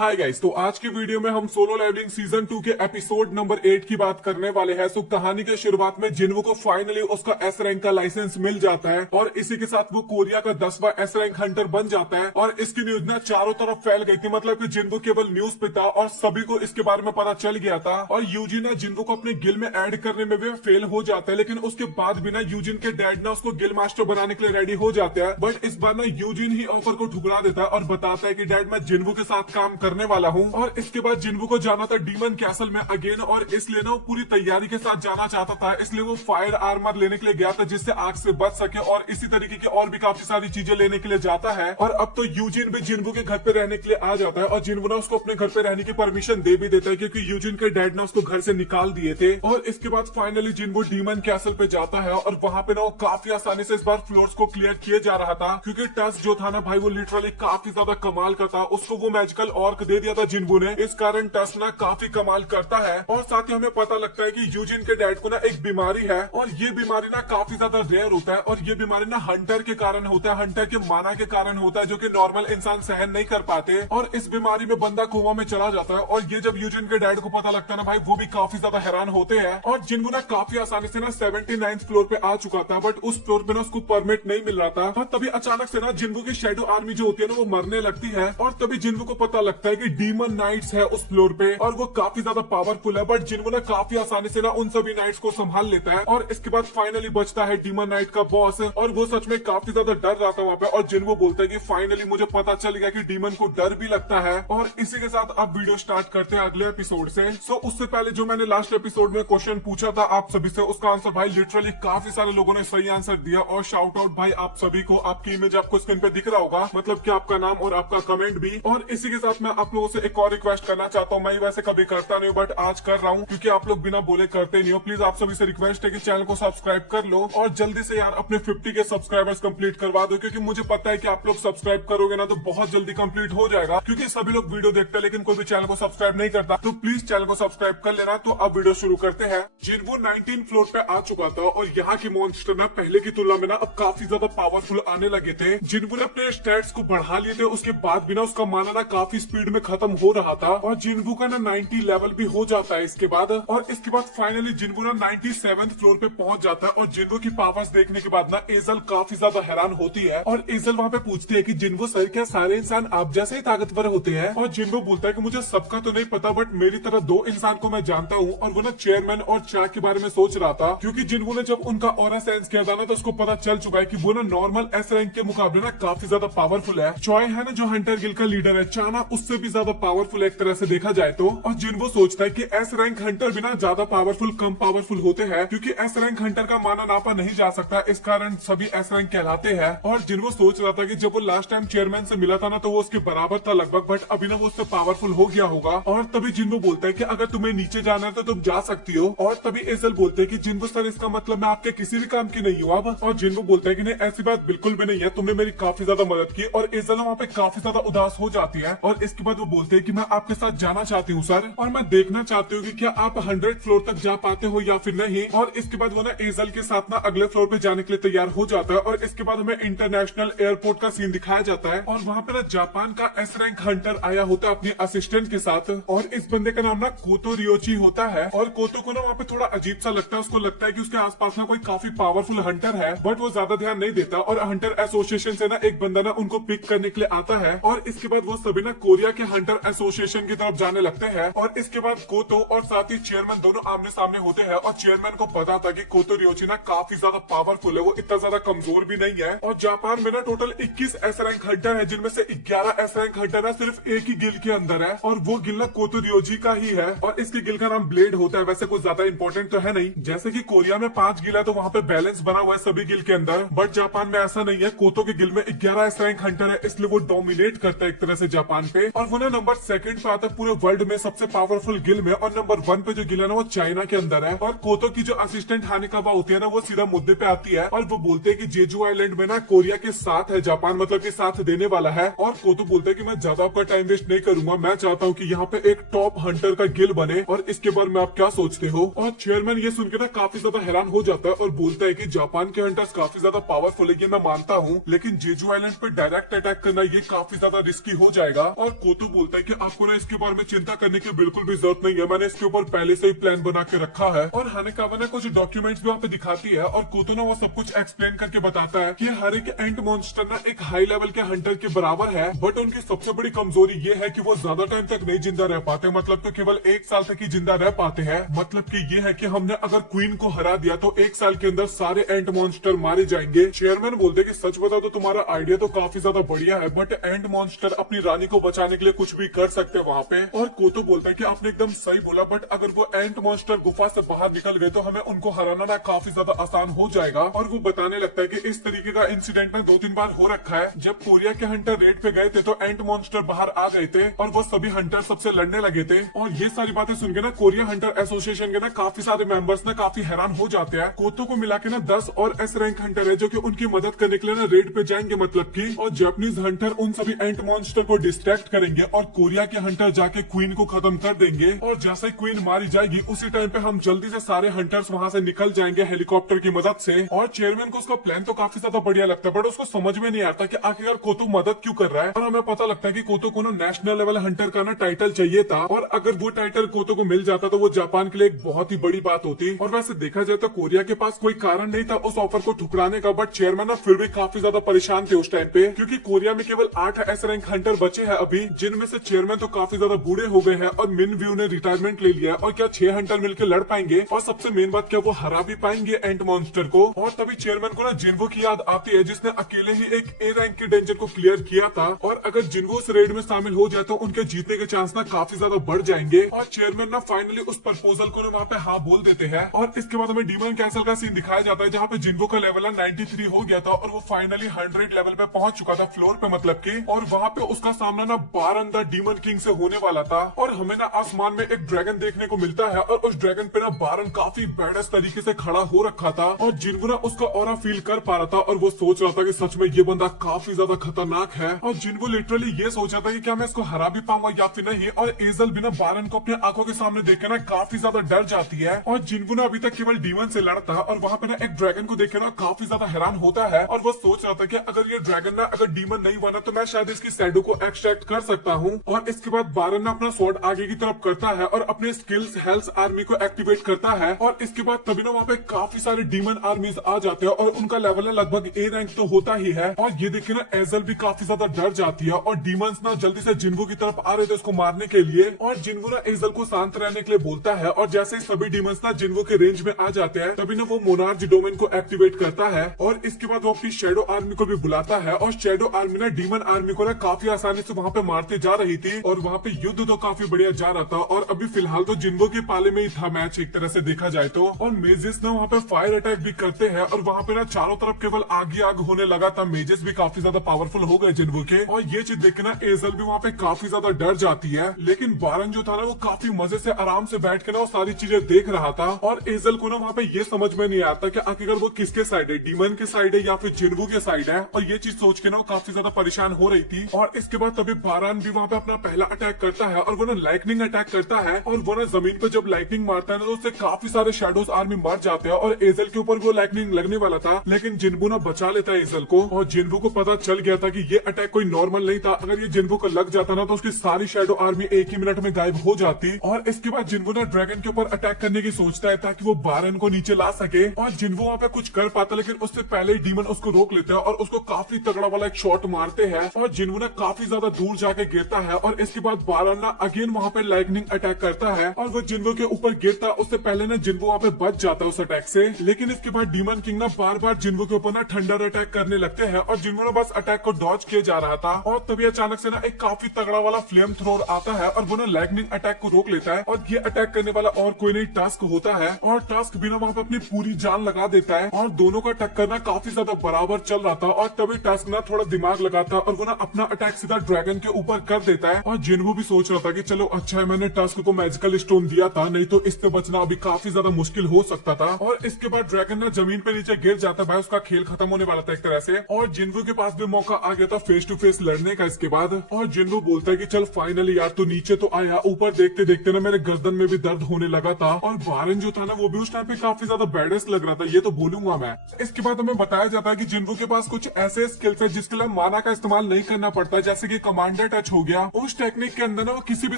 Hi guys, तो आज की वीडियो में हम सोलो लेवलिंग सीजन 2 के एपिसोड नंबर 8 की बात करने वाले हैं। सो कहानी के शुरुआत में जिन्वो को फाइनली उसका एस रैंक का लाइसेंस मिल जाता है और इसी के साथ वो कोरिया का 10वां एस रैंक हंटर बन जाता है। और इसकी न्यूज ना चारों तरफ फैल गई थी, मतलब कि जिन्वो केवल न्यूज पे था और सभी को इसके बारे में पता चल गया था। और यूजिन ना जिन्वो को अपने गिल में ऐड करने में भी फेल हो जाता है, लेकिन उसके बाद भी ना यूजिन के डैड ना उसको गिल मास्टर बनाने के लिए रेडी हो जाते हैं। बट इस बार ना यूजिन ही ऑफर को ठुकरा देता है और बताता है कि डैड मैं जिन्वो के साथ काम करने वाला हूँ। और इसके बाद जिन्वो को जाना था डीमन कैसल में अगेन, और इसलिए ना वो पूरी तैयारी के साथ जाना चाहता था। इसलिए वो फायर आर्मर लेने के लिए गया था जिससे आग से बच सके, और इसी तरीके की और भी काफी सारी चीजें लेने के लिए जाता है। और अब तो यूजिन भी जिन्वो के घर पे रहने के लिए आ जाता है और जिन्वो ना उसको अपने घर पे रहने की परमिशन दे भी देता है क्योंकि यूजिन के डैड ने उसको घर से निकाल दिए थे। और इसके बाद फाइनली जिन्वो डीमन कैसल पे जाता है और वहां पे ना वो काफी आसानी से इस बार फ्लोर्स को क्लियर किए जा रहा था क्योंकि टस जो था ना भाई वो लिटरली काफी ज्यादा कमाल का था। उसको वो मैजिकल ऑर्क दे दिया था जिन्वो ने, इस कारण टस ना काफी कमाल करता है। और साथ ही हमें पता लगता है कि यूजिन के डैड को ना एक बीमारी है और ये बीमारी ना काफी ज्यादा रेयर होता है और ये बीमारी ना हंटर के कारण होता है, हंटर के माना के कारण होता है जो कि नॉर्मल इंसान सहन नहीं कर पाते। और इस बीमारी में बंदा कोमा में चला जाता है और ये जब यूजिन के डैड को पता लगता है ना भाई वो भी काफी ज्यादा हैरान होते हैं। और जिन्वो ना काफी आसानी से ना 79th फ्लोर पे आ चुका था, बट उस फ्लोर पे ना उसको परमिट नहीं मिल रहा था। और तभी अचानक से ना जिन्वो की शेडो आर्मी जो होती है ना वो मरने लगती है और तभी जिन्वो को पता लगता है कि डीमन नाइट्स है उस फ्लोर पे और वो काफी ज्यादा पावरफुल है। बट जिन्वो ना काफी आसानी से ना उन सभी नाइट्स को संभाल लेता है और इसके बाद फाइनली बचता है डीमन नाइट का बॉस, और वो सच में काफी ज्यादा डर रहा था वहाँ पे। और जिन्वो बोलता है कि फाइनली मुझे पता चल गया कि डीमन को डर भी लगता है। और इसी के साथ अब वीडियो स्टार्ट करते हैं अगले एपिसोड से। सो उससे पहले जो मैंने लास्ट एपिसोड में क्वेश्चन पूछा था आप सभी से, उसका आंसर भाई लिटरली काफी सारे लोगों ने सही आंसर दिया। और शाउट आउट भाई आप सभी को, आपकी इमेज आपको स्क्रीन पे दिख रहा होगा, मतलब कि आपका नाम और आपका कमेंट भी। और इसी के साथ मैं आप लोगों से एक और रिक्वेस्ट करना चाहता हूँ, मैं वैसे कभी करता नहीं हूँ बट आज कर रहा हूँ क्योंकि आप लोग बिना बोले करते नहीं हो। प्लीज आप सभी से रिक्वेस्ट है कि चैनल को सब्सक्राइब कर लो और जल्दी से यार अपने 50 के सब्सक्राइबर्स कंप्लीट करवा दो, क्योंकि मुझे पता है कि आप लोग सब्सक्राइब करोगे ना तो बहुत जल्दी कंप्लीट हो जाएगा, क्योंकि सभी लोग वीडियो देखते हैं लेकिन कोई भी चैनल को सब्सक्राइब नहीं करता। तो प्लीज चैनल को सब्सक्राइब कर लेना। तो अब वीडियो शुरू करते हैं। जिन्वो 19 फ्लोर पे आ चुका था और यहाँ की मॉन्स्टर ना पहले की तुलना में ना अब काफी ज्यादा पावरफुल आने लगे थे। जिन्वो ने अपने स्टैट्स को बढ़ा लिए थे, उसके बाद भी ना उसका माना ना काफी स्पीड में खत्म हो रहा था और जिन्वो का ना 90 लेवल भी हो जाता है इसके बाद। और इसके बाद फाइनली जिन्वो ना 97th फ्लोर पे पहुंच जाता है और जिन्वो की पावर्स देखने के बाद ना एजल काफी ज्यादा हैरान होती है। और एजल वहाँ पे पूछती है कि जिन्वो सर क्या सारे इंसान आप जैसे ही ताकतवर होते हैं? और जिन्वो बोलता है कि मुझे सबका तो नहीं पता बट मेरी तरह 2 इंसान को मैं जानता हूँ। और वो ना चेयरमैन और चा के बारे में सोच रहा था क्योंकि जिन्वो ने जब उनका ऑरा सेंस किया था ना तो उसको पता चल चुका है कि वो ना नॉर्मल एस रैंक के मुकाबले ना काफी ज्यादा पावरफुल है। चॉय है ना जो हंटर गिल का लीडर है, चा ना उससे भी ज्यादा पावरफुल एक तरह से देखा जाए तो। और जिन्वो सोचता है कि एस रैंक हंटर बिना ज्यादा पावरफुल कम पावरफुल होते हैं क्योंकि एस रैंक हंटर का माना नापा नहीं जा सकता, इस कारण सभी एस रैंक कहलाते हैं। और जिन्वो सोच रहा था कि जब वो लास्ट टाइम चेयरमैन से मिला था ना तो वो उसके बराबर था लगभग, बट अभी ना वो उससे पावरफुल हो गया होगा। और तभी जिन्वो बोलता है कि अगर तुम्हें नीचे जाना है तो तुम जा सकती हो। और तभी एजल बोलते हैं कि जिन्वो सर इसका मतलब मैं आपके किसी भी काम की नहीं हूँ अब। और जिन्वो बोलता है कि नहीं ऐसी बात बिल्कुल भी नहीं है, तुमने मेरी काफी ज्यादा मदद की। और एजल वहाँ पे काफी ज्यादा उदास हो जाती है और इसके बाद वो बोलते हैं कि मैं आपके साथ जाना चाहती हूँ सर, और मैं देखना चाहती हूँ कि क्या आप 100 फ्लोर तक जा पाते हो या फिर नहीं। और इसके बाद वो ना एजल के साथ ना अगले फ्लोर पे जाने के लिए तैयार हो जाता है। और इसके बाद हमें इंटरनेशनल एयरपोर्ट का सीन दिखाया जाता है और वहाँ पे ना जापान का एस रैंक हंटर आया होता है अपने असिस्टेंट के साथ, और इस बंदे का नाम ना कोतो रियोची होता है। और कोतो को ना वहाँ पे थोड़ा अजीब सा लगता है, उसको लगता है कि उसके आसपास ना कोई काफी पावरफुल हंटर है, बट वो ज्यादा ध्यान नहीं देता। और हंटर एसोसिएशन से ना एक बंदा ना उनको पिक करने के लिए आता है और इसके बाद वो सभी ना कोरिया के हंटर एसोसिएशन की तरफ जाने लगते हैं। और इसके बाद कोतो और साथ ही चेयरमैन दोनों आमने सामने होते हैं और चेयरमैन को पता था कि कोतो रियोची ना काफी ज्यादा पावरफुल है, वो इतना ज्यादा कमजोर भी नहीं है। और जापान में ना टोटल 21 एस रैंक हंटर है जिनमें से 11 एस रैंक हंटर है सिर्फ एक ही गिल के अंदर है और वो गिल ना कोतो रियोची का ही है। और इसके गिल का नाम ब्लेड होता है, वैसे कुछ ज्यादा इंपॉर्टेंट तो है नहीं। जैसे कि कोरिया में 5 गिल है तो वहाँ पे बैलेंस बना हुआ है सभी गिल के अंदर, बट जापान में ऐसा नहीं है। कोतो के गिल में 11 एस रैंक हंटर है इसलिए वो डोमिनेट करता है एक तरह से जापान पे। और वो ना नंबर 2 पे आता है पूरे वर्ल्ड में सबसे पावरफुल गिल में, और नंबर 1 पे जो गिल है ना वो चाइना के अंदर है। और कोतो की जो असिस्टेंट हानिकावा होती है ना वो सीधा मुद्दे पे आती है और वो बोलते हैं कि जेजू आइलैंड में ना कोरिया के साथ है जापान, मतलब कि साथ देने वाला है। और कोतो बोलता है कि मैं ज्यादा आपका टाइम वेस्ट नहीं करूंगा, मैं चाहता हूँ कि यहाँ पे एक टॉप हंटर का गिल बने। और इसके बारे में आप क्या सोचते हो? और चेयरमैन ये सुन के ना काफी ज्यादा हैरान हो जाता है और बोलता है कि जापान के हंटर्स काफी ज्यादा पावरफुल है ये मैं मानता हूँ, लेकिन जेजू आइलैंड पे डायरेक्ट अटैक करना ये काफी ज्यादा रिस्की हो जाएगा। और कोतो बोलता है कि आपको ना इसके बारे में चिंता करने की बिल्कुल भी जरूरत नहीं है, मैंने इसके ऊपर पहले से ही प्लान बना के रखा है। और हानेकावा ना कुछ डॉक्यूमेंट्स भी वहाँ पे दिखाती है और कोतो ना वो सब कुछ एक्सप्लेन करके बताता है कि हर एक एंट मॉन्स्टर ना एक हाई लेवल के हंटर के बराबर है, बट उनकी सबसे बड़ी कमजोरी ये है कि वो ज्यादा टाइम तक नहीं जिंदा रह पाते, मतलब तो केवल 1 साल तक ही जिंदा रह पाते हैं। मतलब कि ये है कि हमने अगर क्वीन को हरा दिया तो 1 साल के अंदर सारे एंट मॉन्स्टर मारे जाएंगे। चेयरमैन बोलते कि सच बता तो तुम्हारा आइडिया तो काफी ज्यादा बढ़िया है, बट एंट मॉन्स्टर अपनी रानी को बचाने के लिए कुछ भी कर सकते हैं वहाँ पे। और कोतो बोलता है कि आपने एकदम सही बोला, बट अगर वो एंट मॉन्स्टर गुफा से बाहर निकल गए तो हमें उनको हराना ना काफी ज्यादा आसान हो जाएगा। और वो बताने लगता है कि इस तरीके का इंसिडेंट ना 2-3 बार हो रखा है। जब कोरिया के हंटर रेड पे गए थे तो एंट मॉन्स्टर बाहर आ गए थे और वो सभी हंटर सबसे लड़ने लगे थे। और ये सारी बातें सुन के ना कोरिया हंटर एसोसिएशन के ना काफी सारे मेंबर्स ना काफी हैरान हो जाते हैं। कोतो को मिला के ना 10 और एस रैंक हंटर है जो कि उनकी मदद करने के लिए ना रेड पे जाएंगे, मतलब की। और जापानीज हंटर उन सभी एंट मॉन्स्टर को डिस्ट्रैक्ट करेंगे और कोरिया के हंटर जाके क्वीन को खत्म कर देंगे। और जैसे क्वीन मारी जाएगी उसी टाइम पे हम जल्दी से सारे हंटर्स वहाँ से निकल जाएंगे हेलीकॉप्टर की मदद से। और चेयरमैन को उसका प्लान तो काफी ज्यादा बढ़िया लगता है, बट उसको समझ में नहीं आता कि आखिरकार कोतो मदद क्यों कर रहा है। और हमें पता लगता है कि कोतो को ना नेशनल लेवल हंटर का ना टाइटल चाहिए था, और अगर वो टाइटल कोतो को मिल जाता तो वो जापान के लिए एक बहुत ही बड़ी बात होती। और वैसे देखा जाए तो कोरिया के पास कोई कारण नहीं था उस ऑफर को ठुकराने का, बट चेयरमैन ना फिर भी काफी ज्यादा परेशान थे उस टाइम पे, क्योंकि कोरिया में केवल 8 एस रैंक हंटर बचे हैं अभी, जिनमें से चेयरमैन तो काफी ज्यादा बूढ़े हो गए हैं और मिन व्यू ने रिटायरमेंट ले लिया। और क्या 6 हंटर मिलकर लड़ पाएंगे? और सबसे मेन बात, क्या वो हरा भी पाएंगे एंट मॉन्स्टर को? और तभी चेयरमैन को ना जिन्वो की याद आती है, जिसने अकेले ही एक ए रैंक के डेंजर को क्लियर किया था। और अगर जिन्वो उस रेड में शामिल हो जाए तो उनके जीतने के चांस ना काफी ज्यादा बढ़ जाएंगे। और चेयरमैन ना फाइनली उस प्रपोजल को वहाँ पे हाँ बोल देते हैं। और इसके बाद हमें डीमन कैसल का सीन दिखाया जाता है, जहाँ पे जिन्वो का लेवल 93 हो गया था और वो फाइनली 100 लेवल पे पहुंच चुका था फ्लोर पे, मतलब की। और वहाँ पे उसका सामना ना बारन द डीमन किंग से होने वाला था। और हमें ना आसमान में एक ड्रैगन देखने को मिलता है और उस ड्रैगन पे ना बारन काफी बैडस तरीके से खड़ा हो रखा था। और जिन्वो ना उसका ऑरा फील कर पा रहा था और वो सोच रहा था कि सच में ये बंदा काफी ज्यादा खतरनाक है। और जिन्वो लिटरली ये सोच रहा था कि क्या मैं इसको हरा भी पाऊंगा या फिर नहीं। और एजल बिना बारन को अपने आंखों के सामने देख के ना काफी ज्यादा डर जाती है। और जिन्वो ना अभी तक केवल डीमन से लड़ता और वहाँ पे ना एक ड्रैगन को देख के ना काफी ज्यादा हैरान होता है। और वो सोच रहा था कि अगर ये ड्रैगन ना अगर डीमन नहीं बना तो मैं शायद इसकी शैडो को एक्सट्रैक्ट कर सकता हूँ। और इसके बाद बारन ना अपना स्वॉर्ड आगे की तरफ करता है और अपने स्किल्स हेल्स आर्मी को एक्टिवेट करता है। और इसके बाद तभी ना वहाँ पे काफी सारे डीमन आर्मीज आ जाते हैं और उनका लेवल है लगभग ए रैंक तो होता ही है। और ये देखे ना एजल भी काफी ज्यादा डर जाती है और डीमंस ना जल्दी से जिन्वो की तरफ आ रहे थे उसको मारने के लिए। और जिन्वो ना एजल को शांत रहने के लिए बोलता है। और जैसे ही सभी डीमंस ना जिन्वो के रेंज में आ जाते हैं तभी ना वो मोनार्च डोमेन को एक्टिवेट करता है। और इसके बाद वो अपनी शैडो आर्मी को भी बुलाता है। और शैडो आर्मी ना डीमन आर्मी को ना काफी आसानी से वहाँ पे मारते जा रही थी और वहाँ पे युद्ध तो काफी बढ़िया जा रहा था। और अभी फिलहाल तो जिन्वो के पाले में ही था मैच एक तरह से देखा जाए तो। और मेजेस ना वहाँ पे फायर अटैक भी करते हैं और वहाँ पे ना चारों तरफ केवल आग ही आग होने लगा था। मेजेस भी काफी ज्यादा पावरफुल हो गए जिन्वो के। और ये चीज देख के ना एजल भी वहाँ पे काफी ज्यादा डर जाती है। लेकिन बारन जो था ना वो काफी मजे से आराम से बैठ के ना वो सारी चीजें देख रहा था। और एजल को ना वहाँ पे ये समझ में नहीं आता कि आखिरकार वो किसके साइड है, डीमन के साइड है या फिर जिन्वो के साइड है। और ये चीज सोच के ना वो काफी ज्यादा परेशान हो रही थी। और इसके बाद तभी बारन भी वहाँ पे अपना पहला अटैक करता है और वो ना लाइटनिंग अटैक करता है। और वो ना जमीन पे जब लाइटनिंग मारता है ना तो उससे काफी सारे शैडोज आर्मी मर जाते हैं। और एजल के ऊपर वो लाइटनिंग लगने वाला था, लेकिन जिन्वो ना बचा लेता है एजल को। और जिन्वो को पता चल गया था कि ये अटैक कोई नॉर्मल नहीं था, अगर ये जिन्वो को लग जाता ना तो उसकी सारी शैडो आर्मी एक ही मिनट में गायब हो जाती। और इसके बाद जिन्वो ना ड्रैगन के ऊपर अटैक करने की सोचता है ताकि वो बारन को नीचे ला सके। और जिन्वो वहाँ पे कुछ कर पाता, लेकिन उससे पहले ही डीमन उसको रोक लेता है और उसको काफी तगड़ा वाला एक शॉट मारते हैं। और जिन्वो ना काफी ज्यादा दूर जाके गिरता है। और इसके बाद बारन ना अगेन वहाँ पे लाइटनिंग अटैक करता है और वो जिन्वो के ऊपर गिरता। उससे पहले ना जिन्वो वहाँ पे बच जाता है उस अटैक से। लेकिन इसके बाद डीमन किंग ना बार बार जिन्वो के ऊपर ना थंडर अटैक करने लगते हैं और जिन्वो ना बस अटैक को डॉज किए जा रहा था। और तभी अचानक से ना एक काफी तगड़ा वाला फ्लेम थ्रोर आता है और वो ना लाइटनिंग अटैक को रोक लेता है। और ये अटैक करने वाला और कोई नहीं टास्क होता है। और टास्क बिना वहाँ पे अपनी पूरी जान लगा देता है। और दोनों का टक्कर ना काफी ज्यादा बराबर चल रहा था। और तभी टास्क ना थोड़ा दिमाग लगाता और वो ना अपना अटैक सीधा ड्रैगन के ऊपर कर देता है। और जिन्वो भी सोच रहा था कि चलो अच्छा है मैंने टास्क को मैजिकल स्टोन दिया था, नहीं तो इससे बचना अभी काफी ज्यादा मुश्किल हो सकता था। और इसके बाद ड्रैगन ना जमीन पे नीचे गिर जाता है। भाई उसका खेल खत्म होने वाला था एक तरह से। और जिन्वो के पास भी मौका आ गया था फेस टू फेस लड़ने का इसके बाद। और जिन्वो बोलता है कि चल फाइनली यार तू नीचे तो आया। ऊपर देखते देखते ना मेरे गर्दन में भी दर्द होने लगा था। और बारन जो था ना वो भी उस टाइम पे काफी ज्यादा बैडेस्ट लग रहा था, ये तो बोलूंगा मैं। इसके बाद हमें बताया जाता है कि जिन्वो के पास कुछ ऐसे स्किल्स है जिसके लिए माना का इस्तेमाल नहीं करना पड़ता, जैसे कि कमांडर टच हो गया। उस टेक्निक के अंदर ना वो किसी भी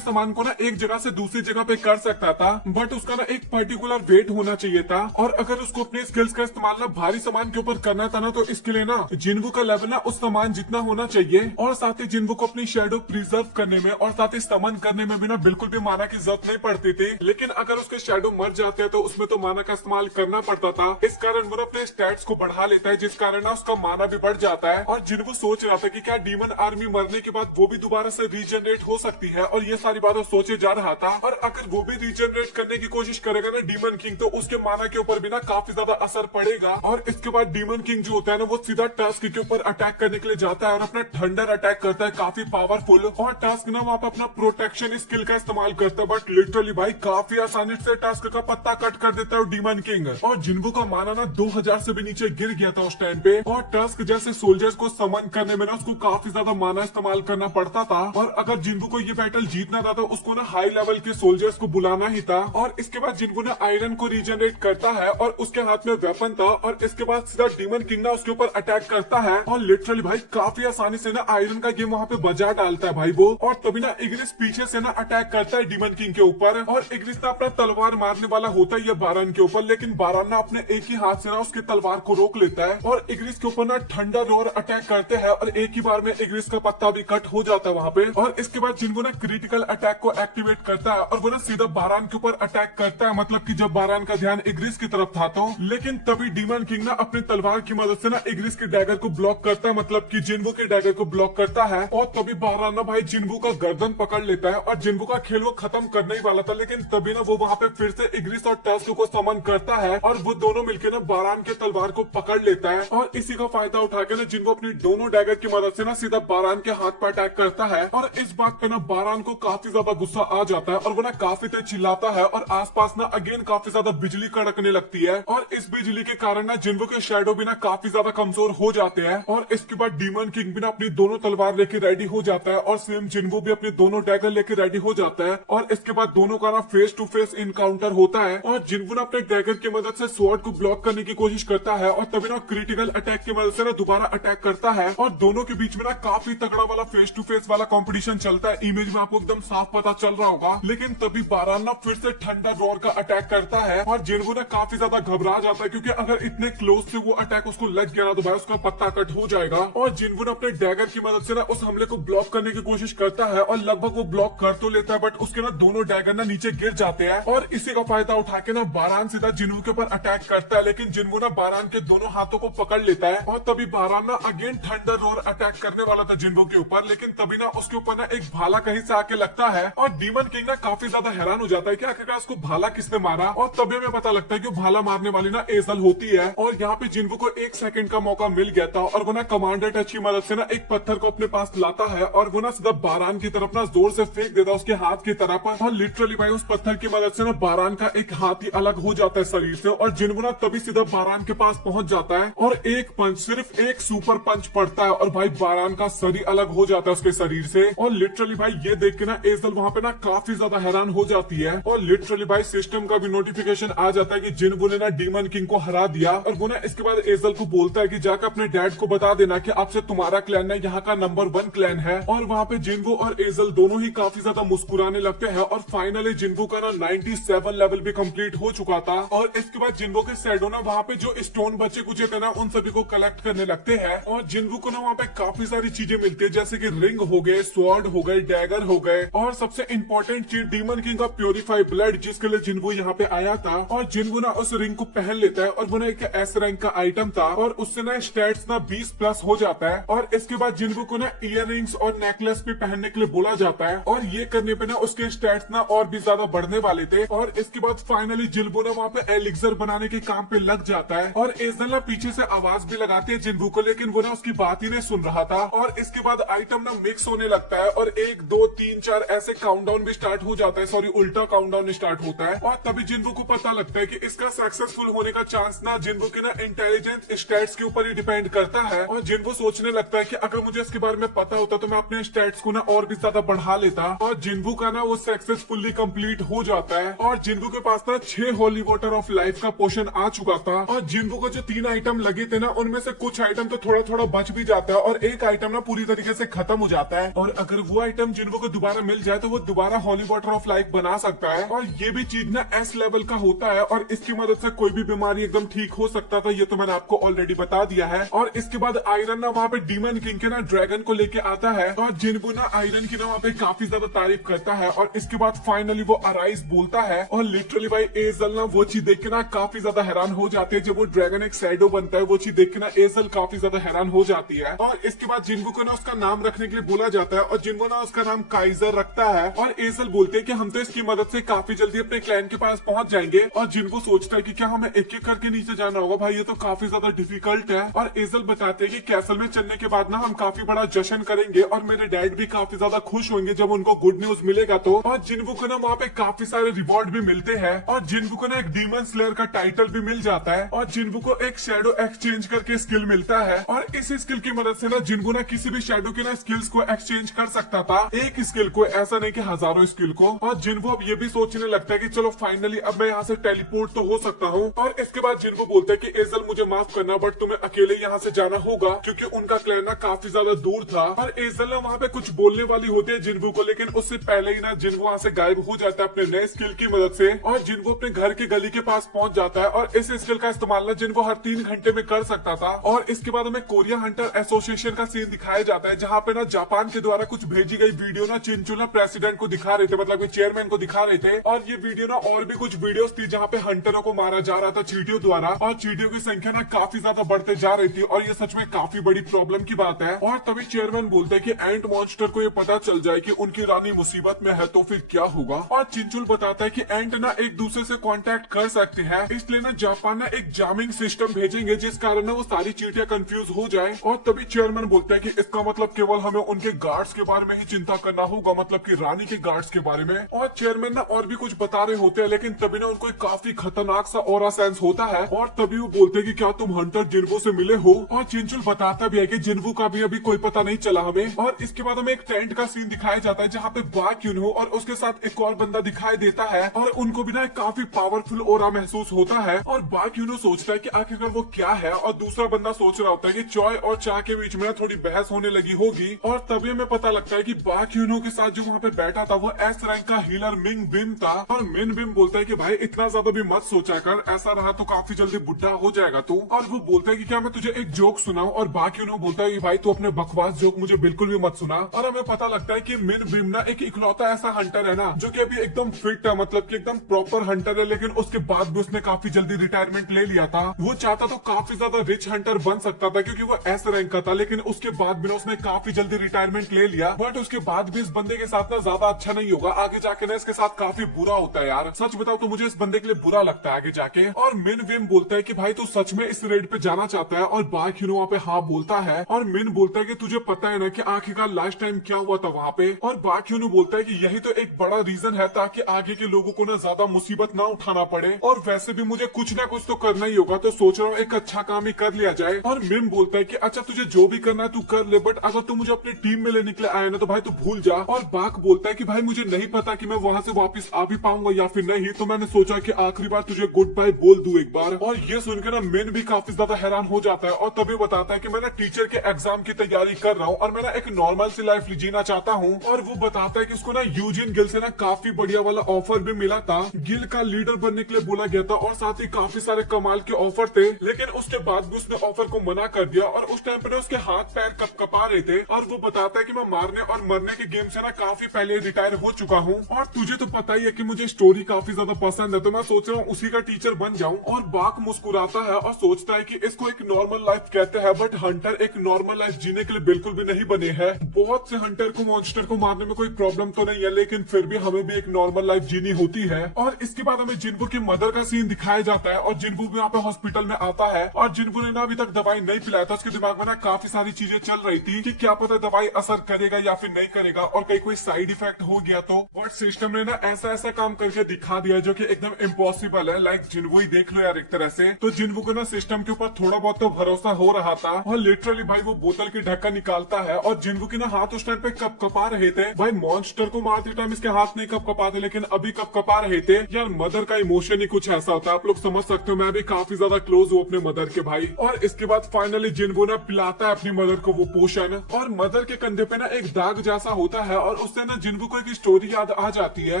सामान को ना एक जगह से दूसरी जगह पे कर सकता था, बट उसका ना एक पर्टिकुलर वेट होना चाहिए था। और अगर उसको अपने स्किल्स का इस्तेमाल ना भारी सामान के ऊपर करना था ना, तो इसके लिए ना जिन्वू का लेवल ना उस सामान जितना होना चाहिए। और साथ ही जिन्वू को अपनी शेडो प्रिजर्व करने में और साथ ही समन करने में भी ना बिल्कुल भी माना की जरूरत नहीं पड़ती थी। लेकिन अगर उसके शेडो मर जाते हैं तो उसमें तो माना का इस्तेमाल करना पड़ता था। इस कारण वो अपने स्टैट्स को बढ़ा लेता है, जिस कारण ना उसका माना भी बढ़ जाता है। और जिन्वू सोच रहा था कि क्या डीमन आर्मी मरने के बाद वो भी दोबारा से रीजनरेट हो सकती है, और ये सारी बातें सोचे जा रहा था। और अगर वो भी रीजनरेट करने की कोशिश करेगा ना डीमन किंग, तो उसके माना के ऊपर भी ना काफी ज्यादा असर पड़ेगा। और इसके बाद डीमन किंग जो होता है ना वो सीधा टास्क के ऊपर अटैक करने के लिए जाता है और अपना थंडर अटैक करता है, काफी पावरफुल। और टास्क ना वहाँ पे अपना प्रोटेक्शन स्किल का इस्तेमाल करता है, बट लिटरली भाई काफी आसानी से टास्क का पत्ता कट कर देता है डीमन किंग। और जिन्वू का माना ना 2000 से भी नीचे गिर गया था उस टाइम पे। और टास्क जैसे सोल्जर्स को समन करने में ना उसको काफी ज्यादा माना इस्तेमाल करना पड़ता था। और अगर जिन्वू को ये बैटल जीतना था तो उसको ना हाई लेवल के सोल्जर्स को बुलाना ही था। और इसके बाद जिन्वू ना आयरन को रीजनरेट करता है और उसके हाथ में वेपन था। और इसके बाद सीधा डीमन किंग ना उसके ऊपर अटैक करता है, और लिटरली भाई काफी आसानी से ना आयरन का गेम वहाँ पे बजा डालता है भाई वो। और तभी ना इग्निस पीछे से ना अटैक करता है डीमन किंग के ऊपर। और इग्निस ना अपना तलवार मारने वाला होता है ये बारान के ऊपर, लेकिन बारान ना अपने एक ही हाथ से ना उसकी तलवार को रोक लेता है। और इग्निस के ऊपर ना थंडर रोर अटैक करते हैं, और एक ही बार में इग्निस का पत्ता भी कट हो जाता है वहाँ पे। और इसके बाद जिन्वू ना क्रिटिकल अटैक को एक्टिवेट करता है, और वो ना सीधा बारान के ऊपर अटैक करता है, मतलब कि जब बारान का ध्यान इग्निस की तरफ था तो। लेकिन तभी डीमन किंग ना अपनी तलवार की मदद से ना इग्निस के डैगर को ब्लॉक करता है, मतलब कि जिन्वू के डैगर को ब्लॉक करता है। और तभी बारान ना भाई जिन्वू का गर्दन पकड़ लेता है, और जिन्वू का खेल वो खत्म करने ही वाला था। लेकिन तभी ना वो वहाँ पे फिर से इग्निस और टास्क को समन करता है, और वो दोनों मिलकर ना बारान के तलवार को पकड़ लेता है। और इसी का फायदा उठा के ना जिन्वू अपनी दोनों डैगर की मदद से ना सीधा बारान के हाथ पर अटैक करता है। और इस बात पे ना बारान को काफी ज्यादा गुस्सा आ जाता है, और वो ना काफी तेज चिल्लाता है, और आसपास ना अगेन काफी ज्यादा बिजली कड़कने लगती है। और इस बिजली के कारण ना जिन्वू के शैडो भी ना काफी ज्यादा कमजोर हो जाते हैं। और इसके बाद डीमन किंग भी ना अपनी दोनों तलवार लेके रेडी हो जाता है, और सेम जिन्वू भी अपने दोनों डैगर लेके रेडी हो जाता है। और इसके बाद दोनों का ना फेस टू फेस इनकाउंटर होता है, और जिन्वू ना अपने डैगर की मदद से स्वॉर्ड को ब्लॉक करने की कोशिश करता है, और तभी ना क्रिटिकल अटैक की मदद से ना दोबारा अटैक करता है। और दोनों के बीच में ना काफी तगड़ा वाला फेस टू फेस वाला कंपटीशन चलता है। इमेज में आपको एकदम साफ पता चल रहा होगा। लेकिन तभी बारान ना फिर से थंडर रोर का अटैक करता है, और जिन्वू ना काफी ज्यादा घबरा जाता है, क्योंकि अगर इतने क्लोज से वो अटैक उसको लग गया ना तो भाई उसका पत्ता कट हो जाएगा। और जिन्वू ने अपने डैगर की मदद से ना उस हमले को ब्लॉक करने की कोशिश करता है, और लगभग वो ब्लॉक कर तो लेता है, बट उसके ना दोनों डैगर ना नीचे गिर जाते हैं। और इसी का फायदा उठा के ना बारान सीधा जिन्वू के ऊपर अटैक करता है, लेकिन जिन्वू ना बारान के दोनों हाथों को पकड़ लेता है। और तभी बारान ना अगेन थंडर रोर अटैक करने वाला था जिन्वू के ऊपर, लेकिन तभी ना उसके ऊपर ना एक भाला कहीं से आके लगता है। और डीमन किंग ना काफी ज्यादा हैरान हो जाता है कि आखिरकार उसको भाला किसने मारा। और तभी हमें पता लगता है कि भाला मारने वाली ना एजल होती है। और यहाँ पे जिन्वू को 1 सेकंड का मौका मिल गया था, और वो ना कमांडर टच की मदद से ना एक पत्थर को अपने पास लाता है, और वो ना सीधा बारान की तरफ ना जोर से फेंक देता है उसके हाथ की तरफ। और लिटरली भाई उस पत्थर की मदद से ना बारान का एक हाथ ही अलग हो जाता है शरीर से, और जिन्वू ना तभी सीधा बारान के पास पहुंच जाता है, और एक पंच, सिर्फ एक सुपर पंच पड़ता है, और भाई बारान का शरीर अलग हो जाता है उसके शरीर से। और लिटरली भाई ये देख के ना एजल वहाँ पे ना काफी ज्यादा हैरान हो जाती है। और लिटरली भाई सिस्टम का भी नोटिफिकेशन आ जाता है कि जिन्वू ने ना डीमन किंग को हरा दिया। और वो ना इसके बाद एजल को बोलता है कि जाकर अपने डैड को बता देना कि आपसे तुम्हारा क्लैन है यहाँ का नंबर 1 क्लैन है। और वहाँ पे जिन्वू और एजल दोनों ही काफी ज्यादा मुस्कुराने लगते हैं, और फाइनली जिन्वू का ना 97 लेवल भी कंप्लीट हो चुका था। और इसके बाद जिन्वू के शैडो ना वहाँ पे जो स्टोन बचे कुचे थे ना उन सभी को कलेक्ट करने लगते हैं। और जिन्वू को ना वहाँ पे काफी सारी चीजें मिलती है, जैसे कि रिंग हो गए, स्वॉर्ड हो गए, डैगर हो गए, और सबसे इम्पोर्टेंट चीज डीमन किंग का प्योरीफाई ब्लड, जिसके लिए जिन्वू यहाँ पे आया था। और जिन्वू ना उस रिंग को पहन लेता है, और वो ना एक एस रैंक का आइटम था, और उससे ना स्टैट्स ना 20+ हो जाता है। और इसके बाद जिन्वू को ना इयर रिंग्स और नेकलेस भी पहनने के लिए बोला जाता है, और ये करने पे ना उसके स्टैट्स ना और भी ज्यादा बढ़ने वाले थे। और इसके बाद फाइनली जिन्वू ना वहाँ पे एलिक्सर बनाने के काम पे लग जाता है, और एजल ना पीछे से आवाज भी लगाती है जिन्वू को, लेकिन वो ना उसकी बात ही नहीं सुन रहा था। और इसके बाद आइटम ना मिक्स होने लगता है, और 1 2 3 4 ऐसे काउंटडाउन भी स्टार्ट हो जाता है, सॉरी उल्टा काउंटडाउन स्टार्ट होता है। और तभी जिन्वू को पता लगता है कि इसका सक्सेसफुल होने का चांस ना जिन्वू के ना इंटेलिजेंस स्टैट्स के ऊपर ही डिपेंड करता है। और जिन्वू सोचने लगता है कि अगर मुझे इसके बारे में पता होता तो मैं अपने स्टैट्स को ना और भी ज्यादा बढ़ा लेता। और जिन्वू का ना वो सक्सेसफुली कंप्लीट हो जाता है, और जिन्वू के पास ना 6 होली वाटर ऑफ लाइफ का पोशन आ चुका था। और जिन्वू को जो 3 आइटम लगे थे ना उनमें से कुछ आइटम तो थोड़ा थोड़ा बच भी जाता है, और एक आइटम ना पूरी तरीके से खत्म हो जाता जाता है और अगर वो आइटम जिन्वो को दोबारा मिल जाए तो वो दोबारा होली वाटर ऑफ लाइफ बना सकता है। और ये भी चीज ना एस लेवल का होता है और इसकी मदद से कोई भी बीमारी एकदम ठीक हो सकता था, ये तो मैंने आपको ऑलरेडी बता दिया है। और इसके बाद आयरन ना वहाँ पे डीमन किंग के ना ड्रैगन को लेके आता है और जिन्वो ना आयरन की ना वहाँ पे काफी ज्यादा तारीफ करता है। और इसके बाद फाइनली वो अराइज बोलता है और लिटरली भाई एजल ना वो चीज देख के ना काफी ज्यादा हैरान हो जाती है। जब वो ड्रैगन एक शैडो बनता है वो चीज देख के ना एजल काफी ज्यादा हैरान हो जाती है। और इसके बाद जिन्वो को ना उसका नाम रखने के लिए बोला जाता है और जिन्वो ना उसका नाम काइजर रखता है। और एजल बोलते हैं कि हम तो इसकी मदद से काफी जल्दी अपने क्लैन के पास पहुंच जाएंगे। और जिन्वो सोचता है कि क्या हमें एक एक करके नीचे जाना होगा, भाई ये तो काफी ज्यादा डिफिकल्ट है। और एजल बताते हैं कि कैसल में चलने के बाद ना हम काफी बड़ा जश्न करेंगे और मेरे डैड भी काफी ज्यादा खुश होंगे जब उनको गुड न्यूज मिलेगा तो। और जिन्वो को ना वहाँ पे काफी सारे रिवॉर्ड भी मिलते हैं और जिन्वो को ना एक डीमन स्लेयर का टाइटल भी मिल जाता है और जिन्वो को एक शैडो एक्सचेंज करके स्किल मिलता है। और इस स्किल की मदद से ना जिन्वो ना किसी भी शैडो के ना स्किल्स को एक्सचेंज कर सकता था, एक स्किल को, ऐसा नहीं कि हजारों स्किल को। और जिन्वो अब ये भी सोचने लगता है कि चलो फाइनली अब मैं यहाँ से टेलीपोर्ट तो हो सकता हूँ। और इसके बाद जिन्वो बोलता है कि एजल मुझे माफ करना बट तुम्हें अकेले यहाँ से जाना होगा क्योंकि उनका क्लैन ना काफी ज्यादा दूर था। और एजल ना वहाँ पे कुछ बोलने वाली होती है जिन्वो को, लेकिन उससे पहले ही ना जिन्वो वहाँ से गायब हो जाता है अपने नए स्किल की मदद से। और जिन्वो अपने घर के गली के पास पहुंच जाता है और इस स्किल का इस्तेमाल ना जिन्वो हर 3 घंटे में कर सकता था। और इसके बाद हमें कोरिया हंटर एसोसिएशन का सीन दिखाया जाता है जहाँ पे ना जापान के द्वारा कुछ भेजी गई वीडियो ना चिंचू ना प्रेसिडेंट को दिखा रहे थे, मतलब चेयरमैन को दिखा रहे थे। और ये वीडियो ना और भी कुछ वीडियोस थी जहाँ पे हंटरों को मारा जा रहा था चींटियों द्वारा और चींटियों की संख्या ना काफी ज्यादा बढ़ते जा रही थी और ये सच में काफी बड़ी प्रॉब्लम की बात है। और तभी चेयरमैन बोलते हैं कि एंट मॉन्स्टर को ये पता चल जाए कि उनकी रानी मुसीबत में है तो फिर क्या होगा। और चिंचुल बताता है कि एंट ना एक दूसरे से कांटेक्ट कर सकते हैं, इसलिए ना जापान ना एक जामिंग सिस्टम भेजेंगे जिस कारण ना वो सारी चींटियां कंफ्यूज हो जाए। और तभी चेयरमैन बोलता है कि इसका मतलब केवल हमें उनके गार्ड्स के बारे में ही चिंता करना होगा, मतलब कि रानी के गार्ड्स के बारे में। और चेयरमैन ना और भी कुछ बता रहे होते हैं लेकिन तभी ना उनको एक काफी खतरनाक सा ऑरा सेंस होता है और तभी वो बोलते हैं कि क्या तुम हंटर जिन्वो से मिले हो। और चिंचुल बताता भी है कि जिन्वो का भी अभी कोई पता नहीं चला हमें। और इसके बाद हमें एक टेंट का सीन दिखाया जाता है जहाँ पे बाक्यूनो और उसके साथ एक और बंदा दिखाई देता है और उनको भी ना काफी पावरफुल ऑरा महसूस होता है। और बाक्यूनो सोचता है कि आखिरकार वो क्या है और दूसरा बंदा सोच रहा होता है कि चॉय और चा के बीच में थोड़ी बहस होने लगी होगी। और तभी हमें पता लगता है कि बाक्यूनो के साथ जो वहाँ पे बैठा था वो एस रैंक का हीलर मिंग बिम था। और मिंग बिम बोलता है कि भाई इतना ज्यादा भी मत सोचा कर, ऐसा रहा तो काफी जल्दी बुढ़ा हो जाएगा तू। और वो बोलता है कि क्या मैं तुझे एक जोक सुनाऊं, और बाक्यूनो बोलता है कि भाई तू अपने बकवास जोक मुझे बिल्कुल भी मत सुना। और हमें पता लगता है कि मिन बिम ना एक इकलौता ऐसा हंटर है ना जो कि अभी एकदम फिट है, मतलब कि एकदम प्रॉपर हंटर है, लेकिन उसके बाद भी उसने काफी जल्दी रिटायरमेंट ले लिया था। वो चाहता तो काफी ज्यादा रिच हंटर बन सकता था क्योंकि वो एस रैंक का था, लेकिन उसके बाद भी उसने काफी जल्दी रिटायरमेंट ले लिया। बट उसके बाद भी इस बंदे के साथ ना ज्यादा अच्छा नहीं होगा, आगे जाके ना इसके साथ काफी बुरा होता है यार। सच बताओ तो मुझे इस बंदे के लिए बुरा लगता है आगे जाके। और मिन विम बोलता है कि भाई तू सच में इस रेड पे जाना चाहता है, और बाक्यूनो वहाँ पे हाँ बोलता है। और मिन बोलता है कि तुझे पता है ना कि आखिरकार लास्ट टाइम क्या हुआ था वहाँ पे। और बाक्यूनो बोलता है कि यही तो एक बड़ा रीजन है ताकि आगे के लोगों को ना ज्यादा मुसीबत ना उठाना पड़े, और वैसे भी मुझे कुछ ना कुछ तो करना ही होगा, तो सोच रहा हूँ एक अच्छा काम ही कर लिया जाए। और मिम बोलता है कि अच्छा तुझे जो भी करना है तू कर ले, बट अगर तू मुझे अपनी टीम में लेने के लिए आया ना तो भाई तू भूल जा। और बाक बोलता है कि भाई मुझे नहीं पता कि मैं वहाँ से वापस आ भी पाऊंगा या फिर नहीं, तो मैंने सोचा कि आखिरी बार तुझे गुड बाय बोल दूं एक बार। और ये सुनकर ना मिन भी काफी ज्यादा हैरान हो जाता है और तभी बताता है कि मैं ना टीचर के एग्जाम की तैयारी कर रहा हूँ और मैं ना एक नॉर्मल सी लाइफ जीना चाहता हूँ। और वो बताता है कि उसको ना यूजिन गिल से ना काफी बढ़िया वाला ऑफर भी मिला था, गिल का लीडर बनने के लिए बोला गया था और साथ ही काफी सारे कमाल के ऑफर थे, लेकिन उसके बाद भी उसने ऑफर को मना कर दिया। और उस टाइम पे उसके हाथ पैर कपकपा रहे थे। और वो बताता है कि मैं मारने और मरने के गेम से ना काफी पहले रिटायर हो चुका हूँ, और तुझे तो पता ही है कि मुझे स्टोरी काफी ज्यादा पसंद है, तो मैं सोच रहा हूँ उसी का टीचर बन जाऊं। और बाक मुस्कुराता है और सोचता है कि इसको एक नॉर्मल लाइफ कहते हैं, बट हंटर एक नॉर्मल लाइफ जीने के लिए बिल्कुल भी नहीं बने हैं। बहुत से हंटर को मॉन्स्टर को मारने में कोई प्रॉब्लम तो नहीं है, लेकिन फिर भी हमें भी एक नॉर्मल लाइफ जीनी होती है। और इसके बाद हमें जिन्वो की मदर का सीन दिखाया जाता है और जिन्वो भी यहाँ पे हॉस्पिटल में आता है और जिन्वो ने ना अभी तक दवाई नहीं पिलाया था। उसके दिमाग में ना काफी सारी चीजें चल रही थी कि क्या पता दवाई असर करेगा या फिर नहीं करेगा और कहीं कोई साइड इफेक्ट हो गया तो। बट सिस्टम ने ना ऐसा ऐसा काम करके दिखा दिया जो कि एकदम इम्पॉसिबल है। लाइक जिन्वो ही देख लो यार एक तरह से, तो जिन्वो को ना सिस्टम के ऊपर थोड़ा बहुत तो भरोसा हो रहा था। और लिटरली भाई वो बोतल की ढक्कन निकालता है और जिन्वो की ना हाथ उस टाइम पे कपकपा रहे थे। भाई मॉन्स्टर को मारते टाइम इसके हाथ नहीं कपकपाते, लेकिन अभी कपकपा रहे थे। यार मदर का इमोशन ही कुछ ऐसा होता है, आप लोग समझ सकते हो। मैं भी काफी ज्यादा क्लोज हूँ अपने मदर के भाई। और इसके बाद फाइनली जिन्वो ना पिलाता है अपनी मदर को वो पोशन, और मदर के कंधे पे ना एक दाग जैसा होता है और उससे ना जिन्वू को एक स्टोरी याद आ जाती है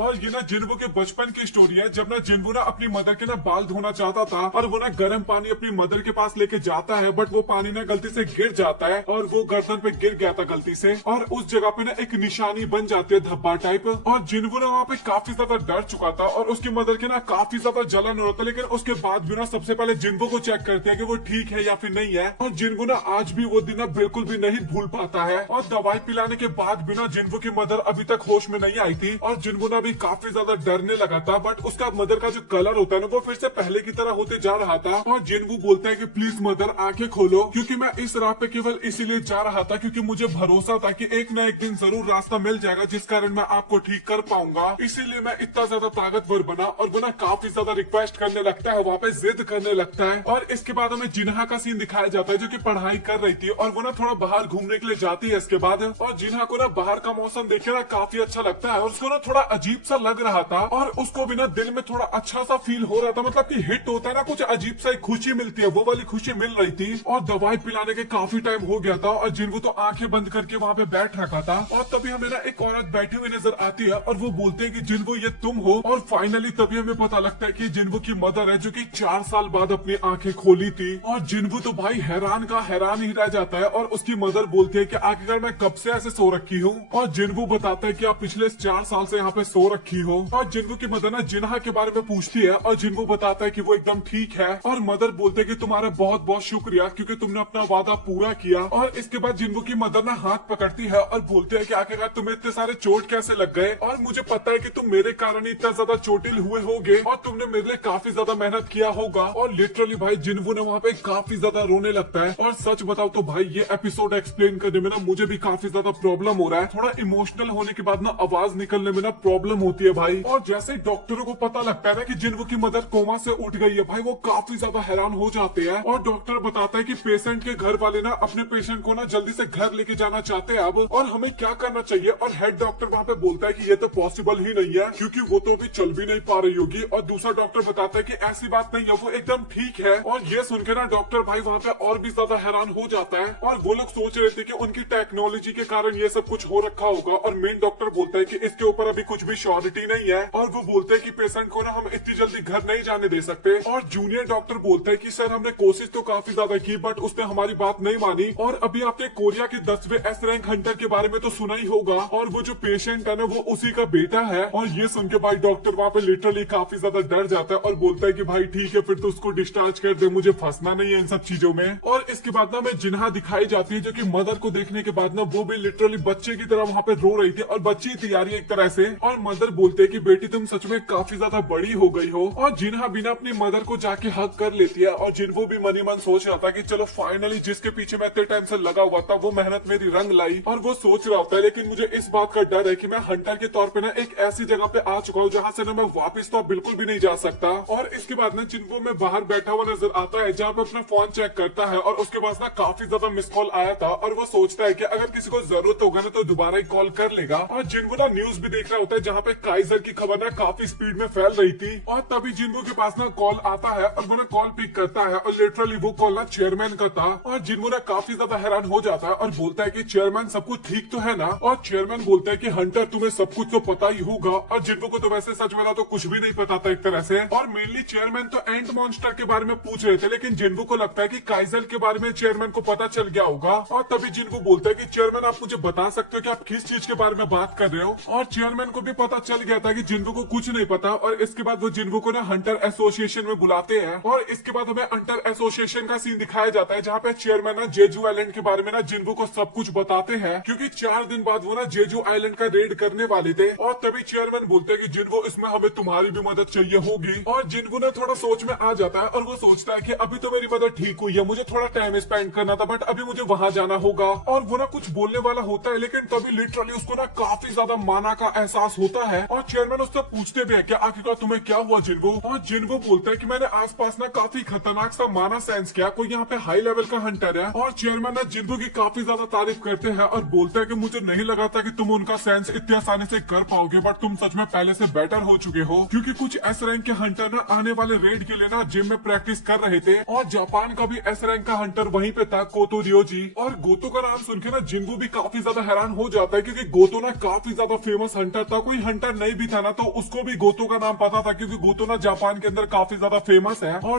और ये ना जिन्वू के बचपन की स्टोरी है, जब ना जिन्वू ना अपनी मदर के ना बाल धोना चाहता था और वो ना गर्म पानी अपनी मदर के पास लेके जाता है, बट वो पानी ना गलती से गिर जाता है और वो गर्दन पे गिर गया था गलती से, और उस जगह पे ना एक निशानी बन जाती है धब्बा टाइप। और जिन्वू ना वहाँ पे काफी ज्यादा डर चुका था और उसकी मदर के ना काफी ज्यादा जलन हो रहा था, लेकिन उसके बाद भी ना सबसे पहले जिन्वू को चेक करते हैं कि वो ठीक है या फिर नहीं है। और जिन्वू ना आज भी वो दिन बिल्कुल भी नहीं भूल पाता है और दवाई पिलाने के बाद भी ना जिन्वू की मदर अभी तक होश में नहीं आई थी और जिन्वू ना भी काफी ज्यादा डरने लगा था, बट उसका मदर का जो कलर होता है ना वो फिर से पहले की तरह होते जा रहा था। और जिन्वू बोलता है कि प्लीज मदर आंखें खोलो, क्योंकि मैं इस राह पे केवल इसीलिए जा रहा था क्योंकि मुझे भरोसा था कि एक न एक दिन जरूर रास्ता मिल जाएगा जिस कारण मैं आपको ठीक कर पाऊंगा, इसीलिए मैं इतना ज्यादा ताकतवर बना। और वो ना काफी ज्यादा रिक्वेस्ट करने लगता है, वहाँ पे जिद करने लगता है। और इसके बाद हमें जिन्हा का सीन दिखाया जाता है जो कि पढ़ाई कर रही थी और वो ना थोड़ा बाहर घूमने के लिए जाती है इसके बाद, और जिन्हा को ना बाहर का मौसम देख के ना काफी अच्छा लगता है और उसको ना थोड़ा अजीब सा लग रहा था और उसको भी ना दिल में थोड़ा अच्छा सा फील हो रहा था, मतलब कि हिट होता है ना, कुछ अजीब सा खुशी मिलती है, वो वाली खुशी मिल रही थी। और दवाई पिलाने के काफी टाइम हो गया था और जिन्वू तो आंखें बंद करके वहाँ पे बैठ रखा था और तभी हमें ना एक औरत बैठी हुई नजर आती है और वो बोलते हैं कि जिन्वू ये तुम हो। और फाइनली तभी हमें पता लगता है कि जिन्वू की मदर है जो कि 4 साल बाद अपनी आंखें खोली थी। और जिन्वू तो भाई हैरान का हैरान ही रह जाता है और उसकी मदर बोलती है कि आखिरकार मैं कब से ऐसे सो रखी हूँ। और जिन्वू बताता है कि आप पिछले 4 साल से यहाँ पे सो रखी हो। और जिन्वू की मदर ना जिन्हा के बारे में पूछती है और जिन्वू बताता है कि वो एकदम ठीक है। और मदर बोलते है कि तुम्हारा बहुत बहुत शुक्रिया क्योंकि तुमने अपना वादा पूरा किया। और इसके बाद जिन्वू की मदर ना हाथ पकड़ती है और बोलती है कि आखिरकार तुम्हें इतने सारे चोट कैसे लग गए, और मुझे पता है कि तुम मेरे कारण इतना ज्यादा चोटिल हुए होगे और तुमने मेरे लिए काफी ज्यादा मेहनत किया होगा। और लिटरली भाई जिन्वू ने वहाँ पे काफी ज्यादा रोने लगता है। और सच बताओ तो भाई ये एपिसोड एक्सप्लेन करने में ना मुझे भी काफी ज्यादा प्रॉब्लम हो रहा है, थोड़ा इमोशनल होने के बाद ना आवाज निकलने में ना प्रॉब्लम होती है भाई। और जैसे डॉक्टरों को पता लगता है ना कि जिन्वू की मदर कोमा से उठ गई है भाई, वो काफी ज्यादा हैरान हो जाते हैं। और डॉक्टर बताता है कि पेशेंट के घर वाले ना अपने पेशेंट को ना जल्दी से घर लेके जाना चाहते हैं अब, और हमें क्या करना चाहिए। और हेड डॉक्टर वहाँ पे बोलता है कि ये तो पॉसिबल ही नहीं है क्योंकि वो तो अभी चल भी नहीं पा रही होगी। और दूसरा डॉक्टर बताता है कि ऐसी बात नहीं है, वो एकदम ठीक है। और ये सुन के ना डॉक्टर भाई वहाँ पे और भी ज्यादा हैरान हो जाता है और वो लोग सोच रहे थे कि उनकी टेक्नोलॉजी के कारण ये सब कुछ हो रखा होगा। और मेन डॉक्टर बोलता है कि इसके ऊपर अभी कुछ भी श्योरिटी नहीं है और वो बोलते हैं कि पेशेंट को ना हम इतनी जल्दी घर नहीं जाने दे सकते। और जूनियर डॉक्टर बोलता है कि सर हमने कोशिश तो काफी ज्यादा की बट उसने हमारी बात नहीं मानी। और अभी आपने कोरिया के 10वें एस रैंक हंटर के बारे में तो सुना ही होगा, और वो जो पेशेंट है ना वो उसी का बेटा है। और ये सुन के भाई डॉक्टर वहाँ पे लिटरली काफी ज्यादा डर जाता है और बोलता है कि भाई ठीक है फिर तो उसको डिस्चार्ज कर दे, मुझे फंसना नहीं है इन सब चीजों में। और इसके बाद ना हमें जिन्हा दिखाई जाती है जो कि मदर को देखने के बाद ना वो भी लिटरली बच्चे की तरह वहाँ पे रो रही थी और बच्ची तैयारी एक तरह से। और मदर बोलते है कि बेटी तुम सच में काफी ज्यादा बड़ी हो गई हो। और जिन्हा बिना अपनी मदर को जाके हक कर लेती है और जिन्वू भी मनी मन सोच रहा था कि चलो फाइनली जिसके पीछे मैं इतने टाइम से लगा हुआ था वो मेहनत मेरी रंग लाई। और वो सोच रहा होता है लेकिन मुझे इस बात का डर है कि मैं हंटर के तौर पे ना एक ऐसी जगह पे आ चुका हूँ जहाँ से ना मैं वापस तो बिल्कुल भी नहीं जा सकता। और इसके बाद ना जिन्वू में बाहर बैठा हुआ नजर आता है जहाँ पे अपना फोन चेक करता है और उसके पास ना काफी ज्यादा मिस कॉल आया था और वो सोचता है कि अगर किसी को जरूरत होगा ना तो दोबारा ही कॉल कर लेगा। और जिन्वू ना न्यूज भी देख रहा होता है जहाँ पे काइजर की खबर ना काफी स्पीड में फैल रही थी। और तभी जिन्वू के पास ना कॉल आता है और वो ना कॉल पिक करता है और लिटरली वो कॉल ना चेयरमैन का था। और जिन्वू ना काफी ज्यादा हैरान हो जाता है और बोलता है कि चेयरमैन सब कुछ ठीक तो है ना। और चेयरमैन बोलता है कि हंटर तुम्हें सब कुछ तो पता ही होगा। और जिन्वू को तो वैसे सच में तो कुछ भी नहीं पता था एक तरह से। और मेनली चेयरमैन तो एंड मॉन्स्टर के बारे में पूछ रहे थे लेकिन जिन्वू को लगता है कि काइजल के बारे में चेयरमैन को पता चल गया होगा। और तभी जिन्वू बोलता है कि चेयरमैन आप मुझे बता सकते हो कि आप किस चीज के बारे में बात कर रहे हो। और चेयरमैन को भी पता चल गया था कि जिन्वू को कुछ नहीं पता। और इसके बाद वो जिन्वू को ना हंटर एसोसिएशन में बुलाते हैं और इसके बाद हमें हंटर एसोसिएशन का सीन दिखाया जाता है जहाँ पे चेयरमैन ना जेजू आइलैंड के बारे में ना जिन्वू को सब कुछ बताते हैं क्योंकि 4 दिन बाद वो ना जेजू आइलैंड का रेड करने वाले थे। और तभी चेयरमैन बोलते हैं कि जिन्वू इसमें हमें तुम्हारी भी मदद चाहिए होगी। और जिन्वू ना थोड़ा सोच में आ जाता है और वो सोचता है कि अभी तो मेरी मदद ठीक हुई है, मुझे थोड़ा टाइम स्पेंड करना था बट अभी मुझे वहां जाना होगा। और वो ना कुछ बोलने वाला होता है लेकिन तभी लिटरली उसको ना काफी ज्यादा माना का एहसास होता है। और चेयरमैन उससे पूछते भी है कि आखिरकार तुम्हें क्या हुआ जिन्वू। और जिन्वू बोलता है कि मैंने आसपास ना काफी खतरनाक सा माना सेंस किया, कोई यहाँ पे हाई लेवल का हंटर है। और चेयरमैन ना जिन्वू की काफी ज्यादा तारीफ करते हैं और बोलता है कि मुझे नहीं लगा था कि तुम उनका सेंस इतनी आसानी से कर पाओगे बट तुम सच में पहले से बेटर हो चुके हो क्योंकि कुछ एस रैंक के हंटर ना आने वाले रेड के लिए ना जिम में प्रैक्टिस कर रहे थे। और जापान का भी एस रैंक का हंटर वहीं पे था, गोतो रियोजी। और गोतो का नाम सुन के ना जिन्वो भी काफी ज्यादा हैरान हो जाता है, क्योंकि गोतो ना काफी ज्यादा फेमस हंटर था। कोई हंटर नहीं भी था ना तो उसको भी गोतो का नाम पता था, क्योंकि गोतो ना जापान के अंदर काफी ज्यादा फेमस है। और